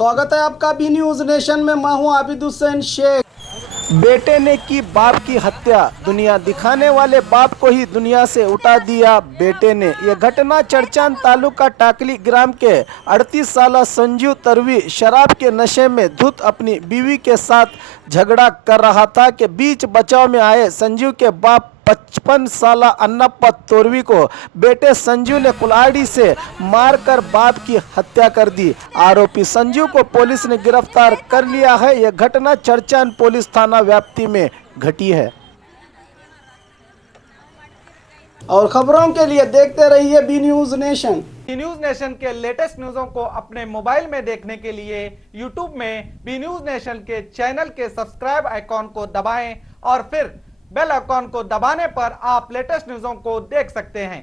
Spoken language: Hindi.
स्वागत है आपका बी न्यूज नेशन में। मैं हूं आबिद हुसैन शेख। बेटे ने की बाप की हत्या, दुनिया दिखाने वाले बाप को ही दुनिया से उठा दिया बेटे ने। यह घटना चरचान तालुका टाकली ग्राम के 38 साल संजीव तरवी शराब के नशे में धुत अपनी बीवी के साथ झगड़ा कर रहा था के बीच बचाव में आए संजीव के बाप 55 साल अन्नप्पा तोरवी को बेटे संजीव ने कुल्हाड़ी से मारकर बाप की हत्या कर दी। आरोपी संजीव को पुलिस ने गिरफ्तार कर लिया है। यह घटना चरचान पुलिस थाना व्याप्ति में घटी है। और खबरों के लिए देखते रहिए B News Nation. B News Nation के लेटेस्ट न्यूज़ों को अपने मोबाइल में देखने के लिए यूट्यूब में बी न्यूज नेशन के चैनल के सब्सक्राइब आइकॉन को दबाएं और फिर बेल आइकॉन को दबाने पर आप लेटेस्ट न्यूज़ों को देख सकते हैं।